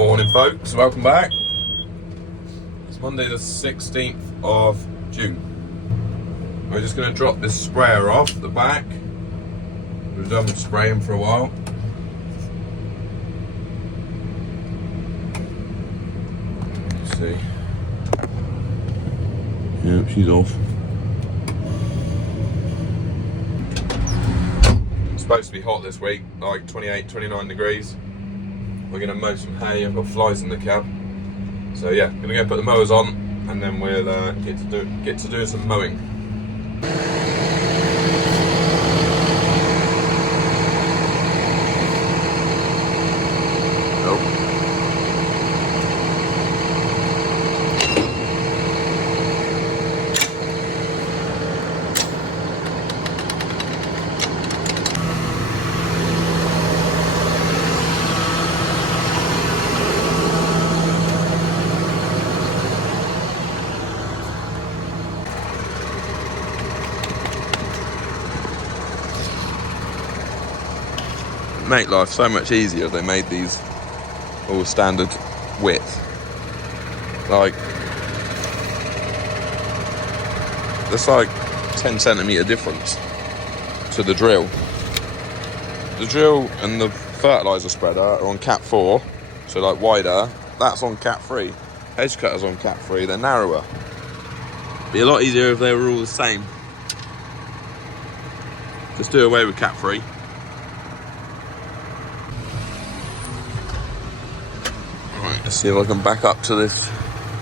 Morning folks, welcome back. It's Monday the 16th of June. We're just going to drop this sprayer off the back. We've done spraying for a while. Let's see. Yep, she's off. It's supposed to be hot this week, like 28, 29 degrees. We're going to mow some hay. I've got flies in the cab. So yeah, going to go put the mowers on and then we'll get to do some mowing. Make life so much easier if they made these all standard width. Like, there's like 10cm difference to the drill. The drill and the fertiliser spreader are on cat 4, so like wider. That's on cat 3. Edge cutter's on cat 3, they're narrower. Be a lot easier if they were all the same. Just do away with cat 3. Let's see if I can back up to this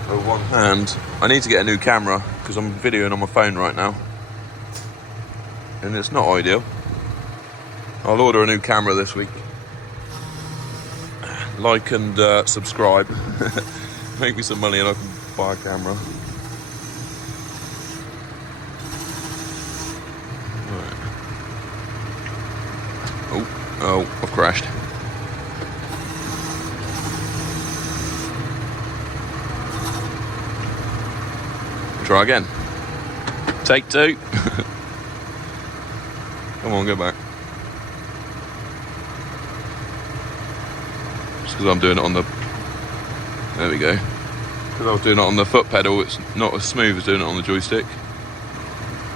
with one hand. I need to get a new camera because I'm videoing on my phone right now and it's not ideal. I'll order a new camera this week. Like and subscribe. Make me some money and I can buy a camera. Right. Oh, I've crashed. Try again. Take 2. Come on, go back. Just because I'm doing it on the... There we go. Because I was doing it on the foot pedal, it's not as smooth as doing it on the joystick.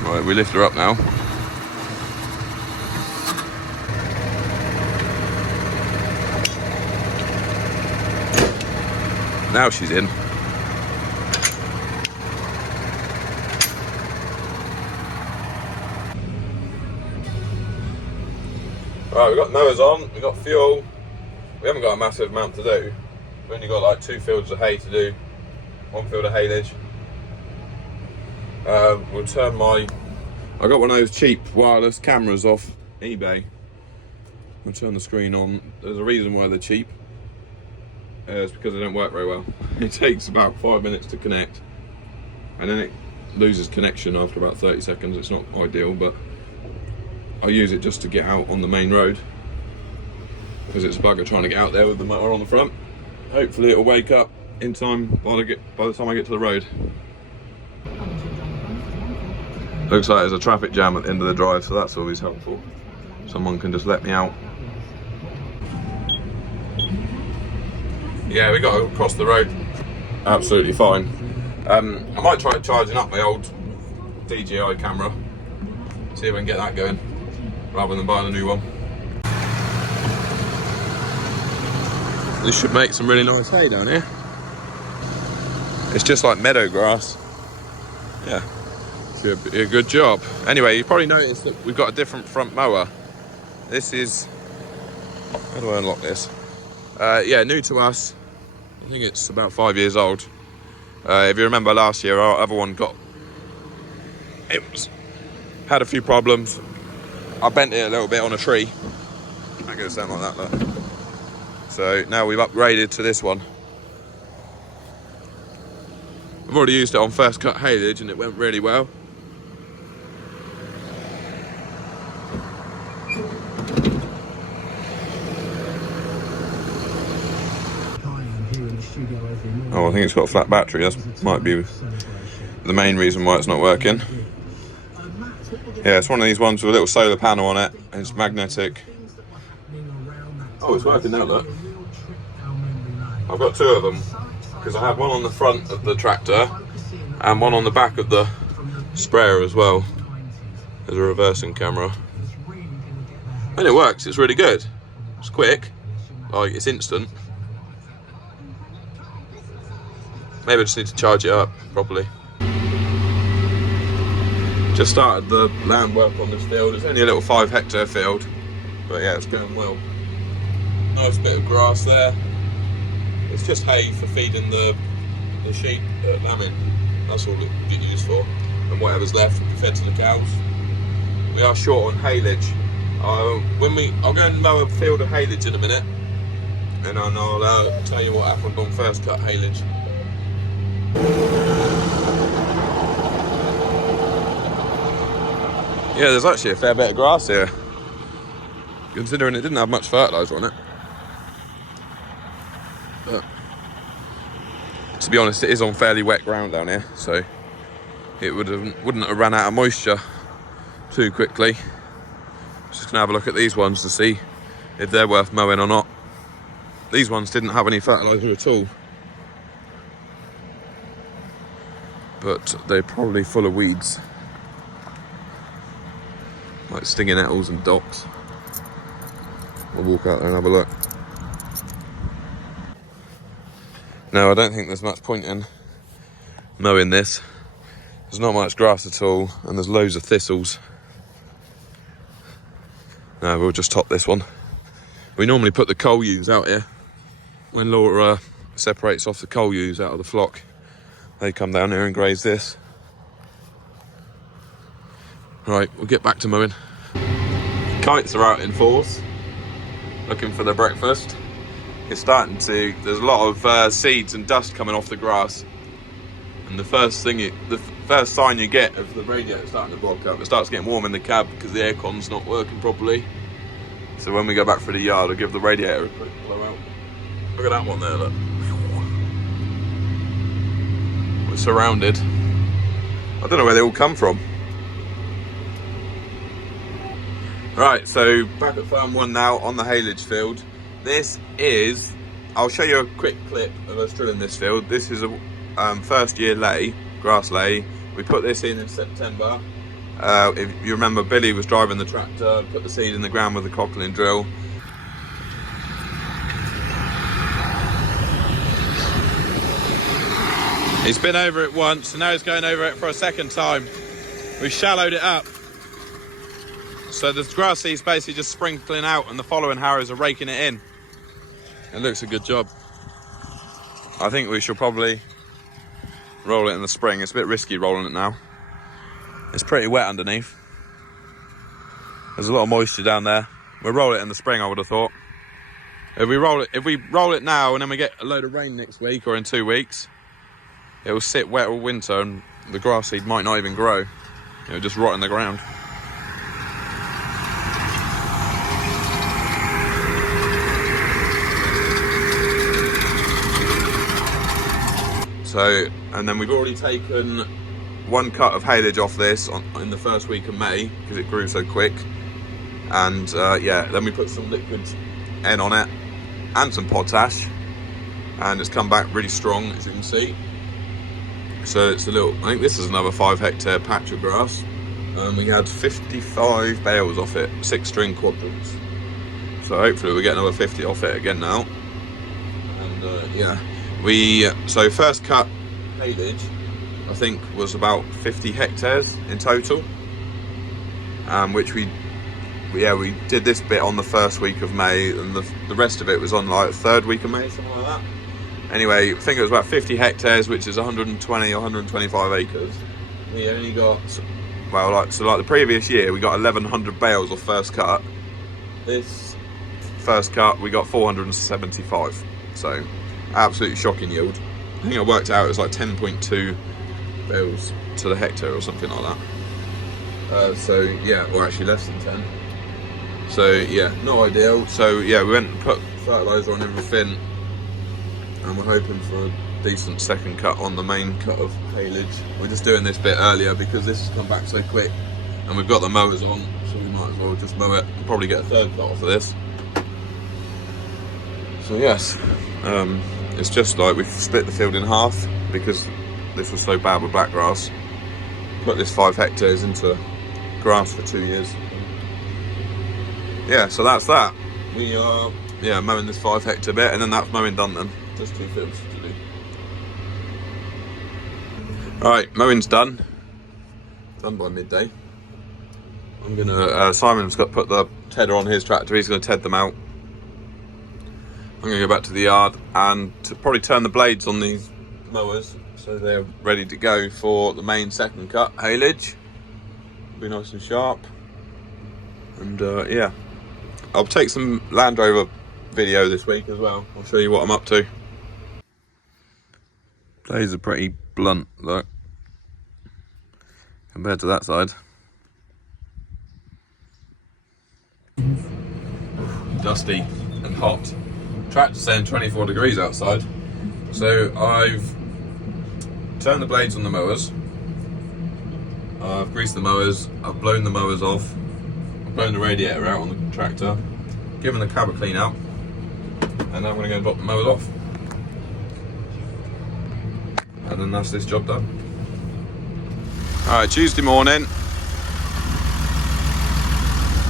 Right, we lift her up now. Now she's in. Right, we've got mowers on, we've got fuel. We haven't got a massive amount to do. We've only got like 2 fields of hay to do, 1 field of haylage. We'll turn I got one of those cheap wireless cameras off eBay. We'll turn the screen on. There's a reason why they're cheap. It's because they don't work very well. It takes about 5 minutes to connect, and then it loses connection after about 30 seconds. It's not ideal, but I use it just to get out on the main road because it's a bugger trying to get out there with the motor on the front. Hopefully it'll wake up in time by the time I get to the road. Looks like there's a traffic jam at the end of the drive, so that's always helpful. Someone can just let me out. Yeah, we got to cross the road absolutely fine. I might try charging up my old DJI camera, see if we can get that going, rather than buying a new one. This should make some really nice hay down here. It's just like meadow grass. Yeah, should be a good job. Anyway, you probably noticed that we've got a different front mower. This is, how do I unlock this? Yeah, new to us. I think it's about 5 years old. If you remember last year, our other one had a few problems. I bent it a little bit on a tree. That goes down like that, look. So now we've upgraded to this one. I've already used it on first cut haylage and it went really well. Oh, I think it's got a flat battery. That might be the main reason why it's not working. Yeah, it's one of these ones with a little solar panel on it, and it's magnetic. Oh, it's working now, look. I've got two of them because I have one on the front of the tractor and one on the back of the sprayer as well. There's a reversing camera. And it works, it's really good. It's quick, like it's instant. Maybe I just need to charge it up properly. Just started the land work on this field. It's only a little 5 hectare field, but yeah, it's going well. Nice bit of grass there. It's just hay for feeding the sheep lambing. That's all it get used for, and whatever's left will be fed to the cows. We are short on haylage. I'll go and mow a field of haylage in a minute, and I'll tell you what happened on first cut haylage. Yeah, there's actually a fair bit of grass here, considering it didn't have much fertiliser on it. But to be honest, it is on fairly wet ground down here, so it wouldn't have run out of moisture too quickly. Just gonna have a look at these ones to see if they're worth mowing or not. These ones didn't have any fertiliser at all, but they're probably full of weeds, like stinging nettles and docks. We'll walk out there and have a look. No, I don't think there's much point in mowing this. There's not much grass at all, and there's loads of thistles. No, we'll just top this one. We normally put the coal ewes out here. When Laura separates off the coal ewes out of the flock, they come down here and graze this. Right, we'll get back to mowing. Kites are out in force, looking for their breakfast. It's starting to, there's a lot of seeds and dust coming off the grass. And the first sign you get of the radiator starting to block up, it starts getting warm in the cab because the aircon's not working properly. So when we go back through the yard, I'll give the radiator a quick blow out. Look at that one there, look. We're surrounded. I don't know where they all come from. Right, so back at farm 1 now on the haylage field. This is, I'll show you a quick clip of us drilling this field. This is a first year lay, grass lay. We put this in September. If you remember, Billy was driving the tractor, put the seed in the ground with the Kickerling drill. He's been over it once, and now he's going over it for a second time. We shallowed it up. So the grass seed's basically just sprinkling out, and the following harrows are raking it in. It looks a good job. I think we should probably roll it in the spring. It's a bit risky rolling it now. It's pretty wet underneath. There's a lot of moisture down there. We'll roll it in the spring, I would have thought. If we roll it now and then we get a load of rain next week or in 2 weeks, it will sit wet all winter and the grass seed might not even grow. It'll just rot in the ground. So, and then we've already taken 1 cut of haylage off this in the first week of May because it grew so quick. And yeah, then we put some liquid N on it and some potash, and it's come back really strong, as you can see. So it's a little, I think this is another 5 hectare patch of grass. We had 55 bales off it, 6 string quadrants. So hopefully we'll get another 50 off it again now. And yeah. So first cut haylage, I think, was about 50 hectares in total, which we did this bit on the first week of May, and the rest of it was on like 3rd week of May, something like that. Anyway, I think it was about 50 hectares, which is 120 or 125 acres. We only got, well, like the previous year, we got 1,100 bales off first cut. This first cut, we got 475. So absolutely shocking yield. I think I worked out it was like 10.2 bales to the hectare or something like that. So yeah, or actually less than 10. So yeah, not ideal. So yeah, we went and put fertiliser on everything, and we're hoping for a decent second cut on the main cut of haylage. We're just doing this bit earlier because this has come back so quick, and we've got the mowers on, so we might as well just mow it and probably get a 3rd cut off of this. So yes, it's just like we've split the field in half because this was so bad with black grass. Put this 5 hectares into grass for 2 years. Yeah, so that's that. We are mowing this 5 hectare bit, and then that's mowing done then. Just 2 fields to do. Alright, mowing's done. Done by midday. I'm gonna, Simon's got to put the tedder on his tractor, he's gonna ted them out. I'm gonna go back to the yard and probably turn the blades on these mowers so they're ready to go for the main second cut haylage. Be nice and sharp. And yeah, I'll take some Land Rover video this week as well. I'll show you what I'm up to. Blades are pretty blunt, look, compared to that side. Dusty and hot. Tractor's saying 24 degrees outside. So I've turned the blades on the mowers. I've greased the mowers. I've blown the mowers off. I've blown the radiator out on the tractor. Given the cab a clean out. And then I'm going to go and drop the mowers off. And then that's this job done. Alright, Tuesday morning.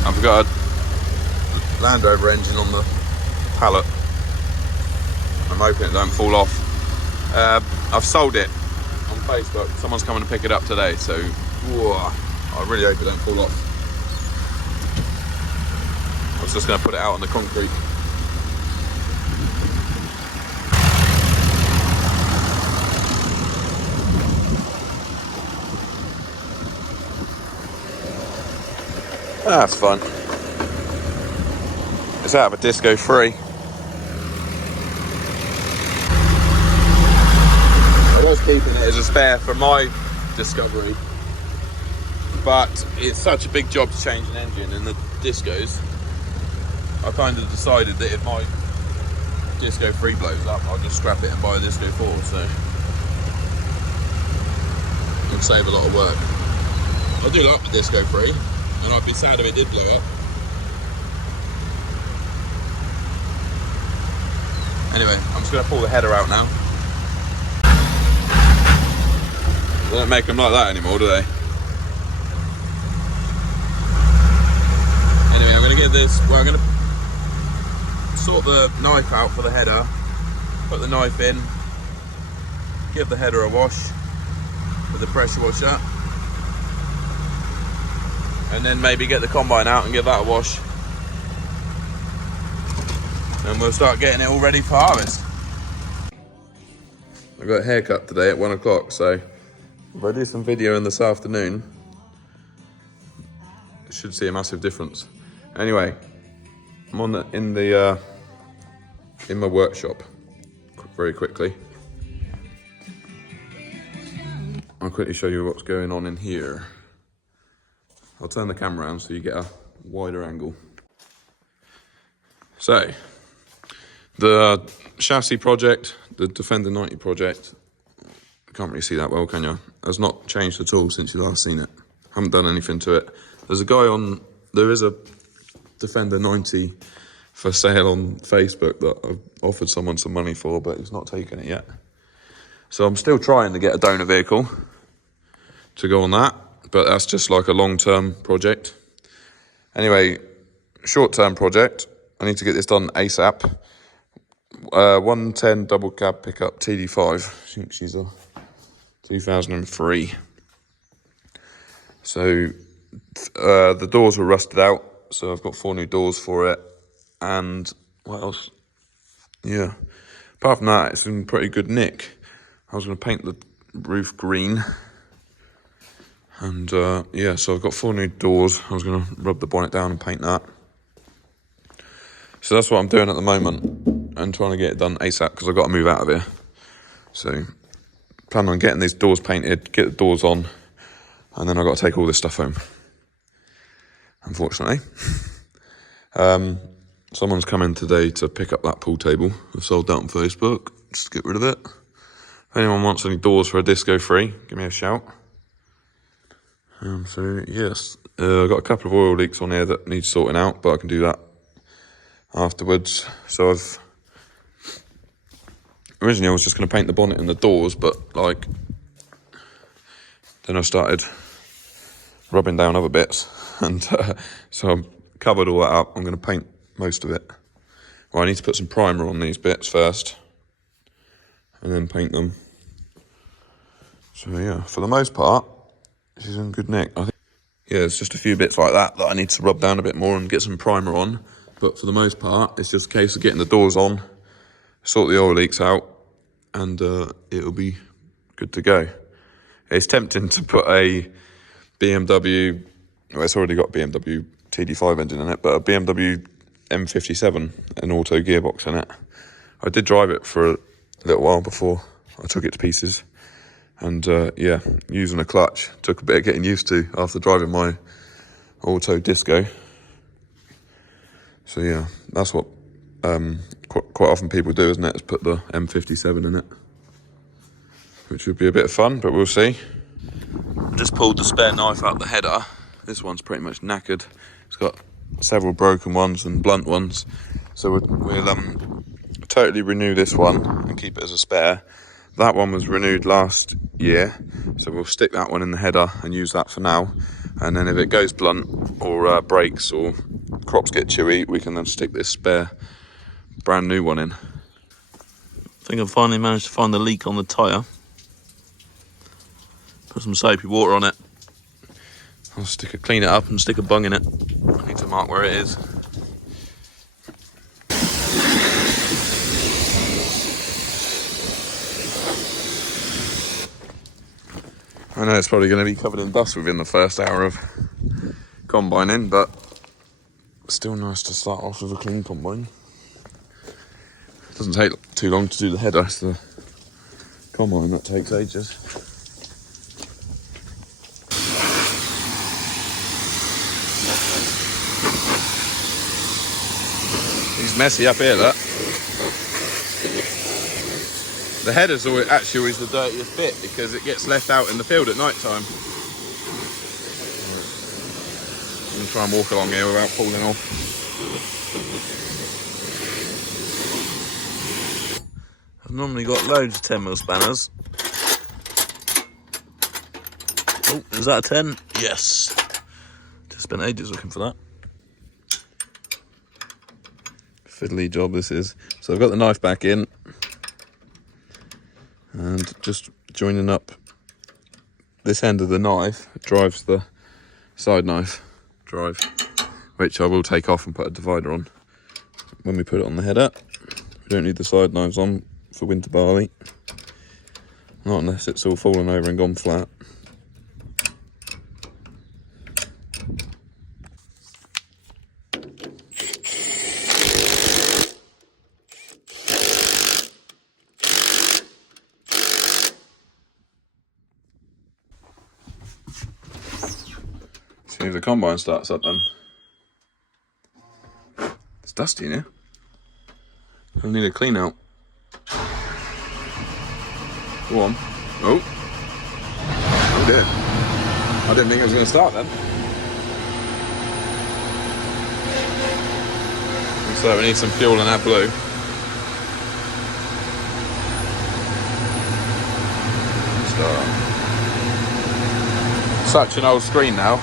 I've got a Land Rover engine on the pallet. I'm hoping it don't fall off. I've sold it on Facebook. Someone's coming to pick it up today, so whoa, I really hope it don't fall off. I was just going to put it out on the concrete. That's fun. It's out of a disco free. I was keeping it as a spare for my Discovery, but it's such a big job to change an engine in the discos. I kind of decided that if my Disco 3 blows up, I'll just scrap it and buy a Disco 4, so it'll save a lot of work. I do like the Disco 3, and I'd be sad if it did blow up. Anyway, I'm just going to pull the header out now. They don't make them like that anymore, do they? Anyway, I'm going to get this, well, I'm going to sort the knife out for the header, put the knife in, give the header a wash with the pressure washer, and then maybe get the combine out and give that a wash. And we'll start getting it all ready for harvest. I got a haircut today at 1 o'clock, so if I do some video in this afternoon, I should see a massive difference. Anyway, I'm on in my workshop very quickly. I'll quickly show you what's going on in here. I'll turn the camera around so you get a wider angle. So, the chassis project, the Defender 90 project, can't really see that well, can you? Has not changed at all since you last seen it. Haven't done anything to it. There is a Defender 90 for sale on Facebook that I've offered someone some money for, but he's not taken it yet. So I'm still trying to get a donor vehicle to go on that, but that's just like a long-term project. Anyway, short-term project, I need to get this done ASAP. 110 double cab pickup TD5, I think she's a 2003. So the doors were rusted out, so I've got 4 new doors for it. And what else? Yeah, apart from that, it's in pretty good nick. I was going to paint the roof green. And yeah, so I've got 4 new doors. I was going to rub the bonnet down and paint that. So that's what I'm doing at the moment. And trying to get it done ASAP because I've got to move out of here. So plan on getting these doors painted, get the doors on, and then I've got to take all this stuff home. Unfortunately. Someone's coming today to pick up that pool table. I've sold that on Facebook, just to get rid of it. If anyone wants any doors for a Disco 3, give me a shout. So yes, I've got a couple of oil leaks on here that need sorting out, but I can do that afterwards. So originally I was just going to paint the bonnet and the doors, but like then I started rubbing down other bits, and so I've covered all that up. I'm going to paint most of it. Well, I need to put some primer on these bits first and then paint them. So yeah, for the most part, this is in good nick. I think, yeah, there's just a few bits like that I need to rub down a bit more and get some primer on. But for the most part, it's just a case of getting the doors on, sort the oil leaks out, and it'll be good to go. It's tempting to put a BMW, well, it's already got BMW TD5 engine in it, but a BMW M57, an auto gearbox in it. I did drive it for a little while before I took it to pieces. And yeah, using a clutch took a bit of getting used to after driving my auto disco. So yeah, that's what quite often people do, isn't it? Is put the M57 in it, which would be a bit of fun, but we'll see. I just pulled the spare knife out the header. This one's pretty much knackered. It's got several broken ones and blunt ones. So we'll totally renew this one and keep it as a spare. That one was renewed last year, so we'll stick that one in the header and use that for now. And then if it goes blunt or breaks or crops get chewy, we can then stick this spare brand new one in. I think I've finally managed to find the leak on the tyre. Put some soapy water on it. I'll clean it up and stick a bung in it. I need to mark where it is. I know it's probably going to be covered in dust within the first hour of combining, but still nice to start off with a clean combine. It doesn't take too long to do the header, it's the combine that takes ages. He's messy up here, look. The header's actually always the dirtiest bit because it gets left out in the field at night time. I'm going to try and walk along here without falling off. I've normally got loads of 10mm spanners. Oh, is that a 10? Yes. Just spent ages looking for that. Fiddly job this is. So I've got the knife back in. And just joining up this end of the knife drives the side knife drive, which I will take off and put a divider on when we put it on the header. We don't need the side knives on for winter barley, not unless it's all fallen over and gone flat. See if the combine starts up then. It's dusty in here. I'll need a clean out. Go on. Oh. Oh dear. I didn't think it was going to start then. Looks like we need some fuel in that blue. Start. Such an old screen now.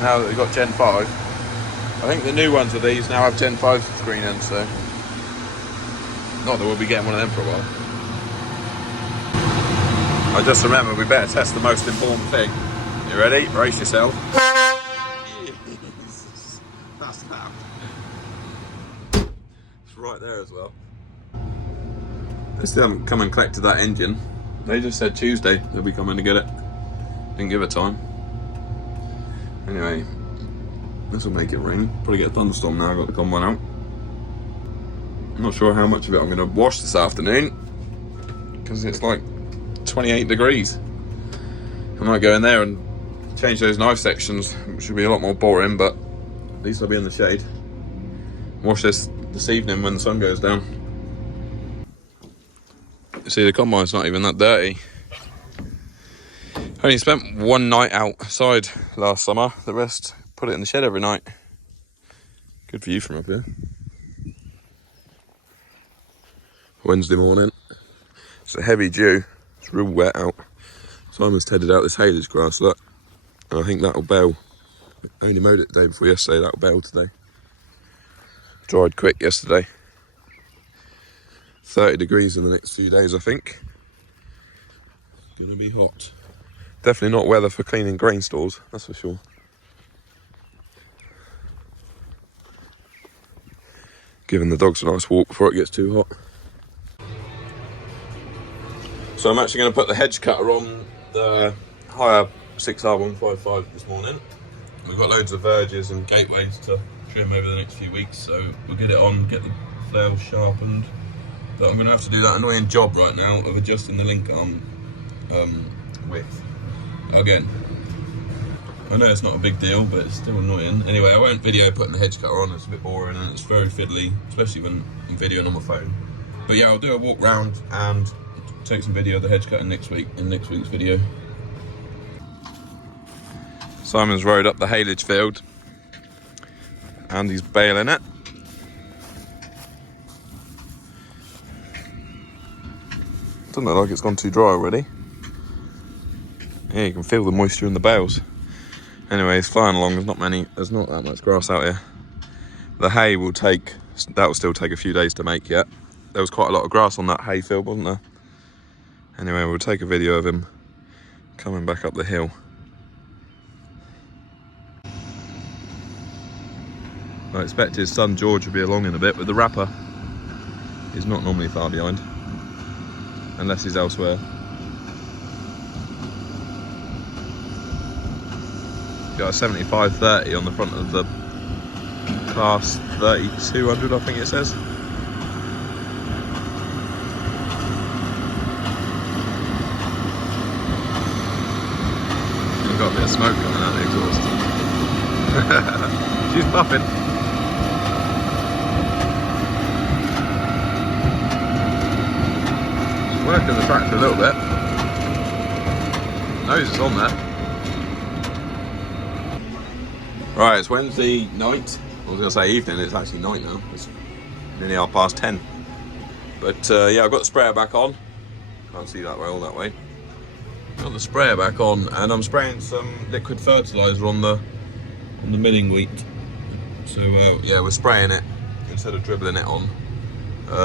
Now that we've got Gen 5. I think the new ones of these now have Gen 5 screen in, so not that we'll be getting one of them for a while. I just remember we better test the most important thing. You ready? Brace yourself. Jesus. That's that. It's right there as well. They still haven't come and collected that engine. They just said Tuesday they'll be coming to get it. Didn't give it time. Anyway, this will make it rain. Probably get a thunderstorm now. I've got the combine out. I'm not sure how much of it I'm going to wash this afternoon because it's like 28 degrees. I might go in there and change those knife sections, which should be a lot more boring, but at least I'll be in the shade. Wash this evening when the sun goes down. You see, the combine's not even that dirty. Only spent one night outside last summer. The rest, put it in the shed every night. Good view from up here. Wednesday morning. It's a heavy dew. It's real wet out. Simon's tedded out this haylage grass, look. And I think that'll bale. I only mowed it the day before yesterday, that'll bale today. Dried quick yesterday. 30 degrees in the next few days, I think. Gonna be hot. Definitely not weather for cleaning grain stores, that's for sure. Giving the dogs a nice walk before it gets too hot. So I'm actually going to put the hedge cutter on the higher 6R155 this morning. We've got loads of verges and gateways to trim over the next few weeks, so we'll get it on, get the flails sharpened. But I'm going to have to do that annoying job right now of adjusting the link arm width again. I know it's not a big deal, but it's still annoying. Anyway, I won't video putting the hedge cutter on, it's a bit boring and it's very fiddly, especially when I'm videoing on my phone. But yeah, I'll do a walk round and take some video of the hedge cutting next week, in next week's video. Simon's rode up the haylage field and he's baling it. Doesn't look like it's gone too dry already. Yeah, you can feel the moisture in the bales. Anyway, it's flying along. There's not that much grass out here. The hay that'll still take a few days to make yet. There was quite a lot of grass on that hay field, wasn't there? Anyway, we'll take a video of him coming back up the hill. I expect his son George will be along in a bit with the wrapper. He's not normally far behind, unless he's elsewhere. Got a 75/30 on the front of the class 3200, I think it says. You've got a bit of smoke coming out of the exhaust. She's puffing. She's working the tractor a little bit. Nose is on there. Right, it's Wednesday night. I was going to say evening, it's actually night now. It's nearly 10:30. But yeah, I've got the sprayer back on. Can't see that well that way. Got the sprayer back on and I'm spraying some liquid fertiliser on the milling wheat. So yeah, we're spraying it instead of dribbling it on,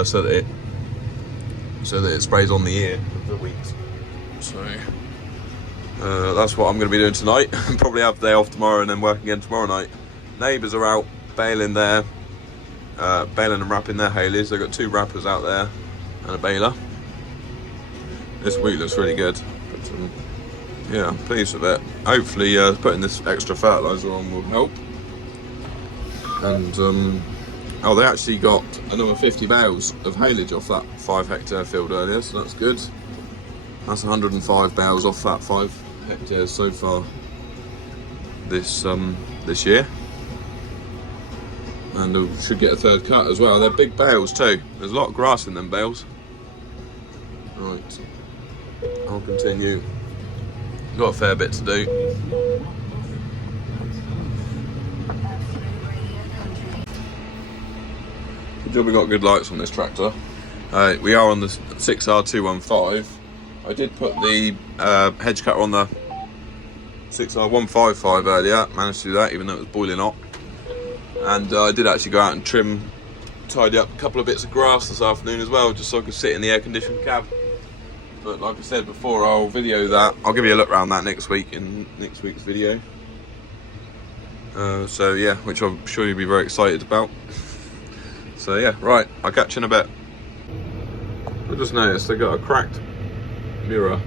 so that it sprays on the ear of the wheat. So that's what I'm going to be doing tonight. Probably have the day off tomorrow and then work again tomorrow night. Neighbours are out baling baling and wrapping their haylage. They've got 2 wrappers out there and a baler. This wheat looks really good. But, yeah, I'm pleased with it. Hopefully putting this extra fertiliser on will help. And oh, they actually got another 50 bales of haylage off that 5 hectare field earlier, so that's good. That's 105 bales off that 5 hectares so far this year. And we should get a 3rd cut as well. They're big bales too. There's a lot of grass in them bales. Right, I'll continue. Got a fair bit to do. Good job we got good lights on this tractor. We are on the 6R215. I did put the hedge cutter on the 6R155 earlier. Managed to do that even though it was boiling hot. And I did actually go out and tidy up a couple of bits of grass this afternoon as well, just so I could sit in the air-conditioned cab. But like I said before, I'll video that. I'll give you a look around that next week in next week's video. So yeah, which I'm sure you'll be very excited about. So yeah, right, I'll catch you in a bit. I just noticed they got a cracked mirror.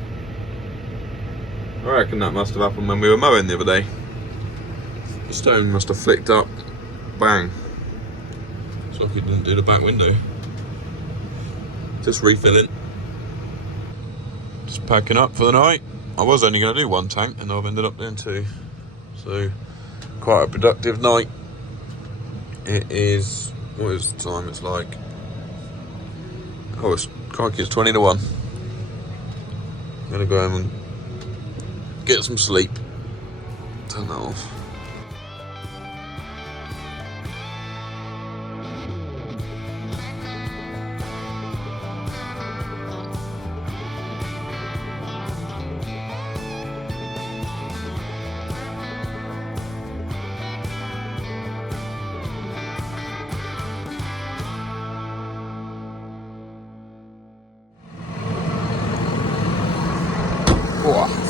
I reckon that must have happened when we were mowing the other day. The stone must have flicked up. Bang. Looks like he didn't do the back window. Just refilling. Just packing up for the night. I was only going to do 1 tank and I've ended up doing 2. So, quite a productive night. It is, what is the time? It's like, oh, it's 20 to 1. I'm going to go home and get some sleep. Turn that off.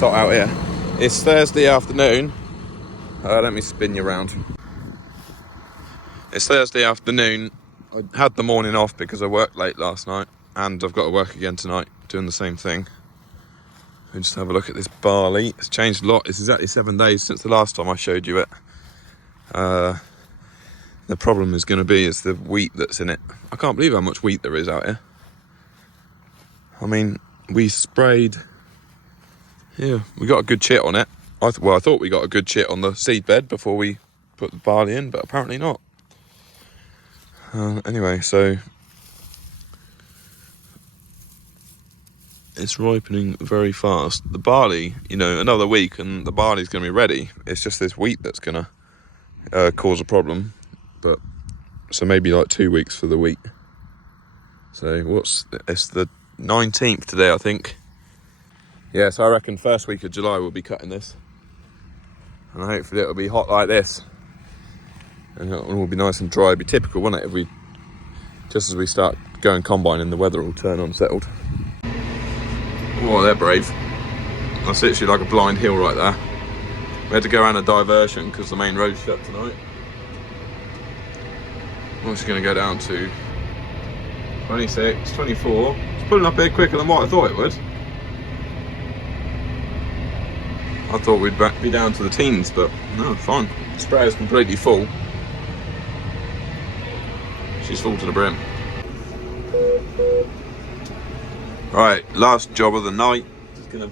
hot out here. It's Thursday afternoon. Let me spin you around. It's Thursday afternoon. I had the morning off because I worked late last night, and I've got to work again tonight doing the same thing. And just have a look at this barley. It's changed a lot. It's exactly 7 days since the last time I showed you it. The problem is going to be is the wheat that's in it. I can't believe how much wheat there is out here. I mean, we sprayed. Yeah, we got a good chit on it. I thought we got a good chit on the seed bed before we put the barley in, but apparently not. Anyway, so it's ripening very fast. The barley, you know, another week and the barley's going to be ready. It's just this wheat that's going to cause a problem. But so maybe like 2 weeks for the wheat. So it's the 19th today, I think. Yeah, so I reckon first week of July we'll be cutting this. And hopefully it'll be hot like this. And it will be nice and dry. It'll be typical, won't it? If we, just as we start going combining, the weather will turn unsettled. Oh, they're brave. That's literally like a blind hill right there. We had to go around a diversion because the main road's shut tonight. I'm just going to go down to 26, 24. It's pulling up here quicker than what I thought it would. I thought we'd be down to the teens, but no, fine. The sprayer's completely full. She's full to the brim. Right, last job of the night. Just gonna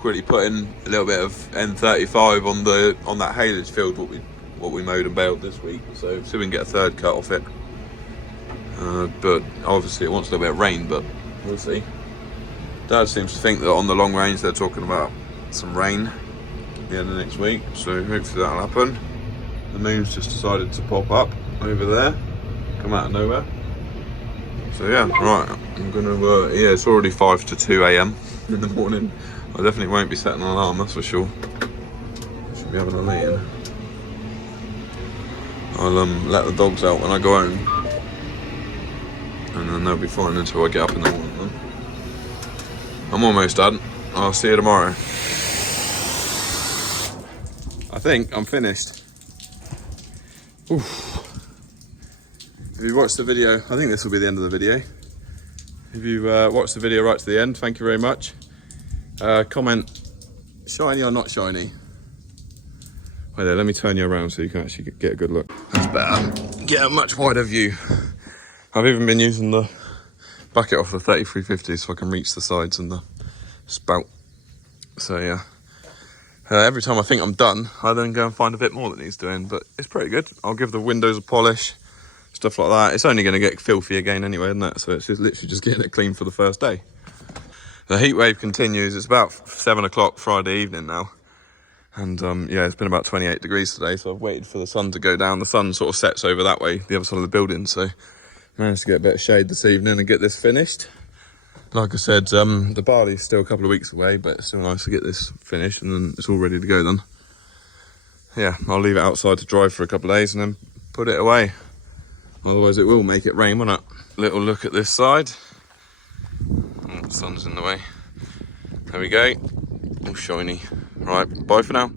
quickly put in a little bit of N35 on that Haylage field what we mowed and baled this week. So see if we can get a third cut off it. But obviously it wants a little bit of rain, but we'll see. Dad seems to think that on the long range they're talking about some rain at the end of next week, so hopefully that'll happen. The moon's just decided to pop up over there, come out of nowhere. So yeah, right, I'm gonna, yeah, it's already 5 to 2 a.m. in the morning. I definitely won't be setting an alarm, that's for sure. Should be having a lay in. I'll let the dogs out when I go home, and then they'll be fine until I get up in the morning then. I'm almost done. I'll see you tomorrow. I think I'm finished. Oof. If you watched the video, I think this will be the end of the video. If you watched the video right to the end, thank you very much. Comment, shiny or not shiny? Wait there, let me turn you around so you can actually get a good look. That's better. Get a much wider view. I've even been using the bucket off the 3350 so I can reach the sides and the spout. So yeah. Every time I think I'm done, I then go and find a bit more that needs doing, but it's pretty good. I'll give the windows a polish, stuff like that. It's only going to get filthy again anyway, isn't it? So it's just literally just getting it clean for the first day. The heat wave continues. It's about 7 o'clock Friday evening now. And yeah, it's been about 28 degrees today, so I've waited for the sun to go down. The sun sort of sets over that way, the other side of the building, so managed to get a bit of shade this evening and get this finished. Like I said, the barley's still a couple of weeks away, but it's still nice to get this finished and then it's all ready to go then. Yeah, I'll leave it outside to dry for a couple of days and then put it away. Otherwise it will make it rain, won't it? Little look at this side. Oh, the sun's in the way. There we go. All shiny. Right, bye for now.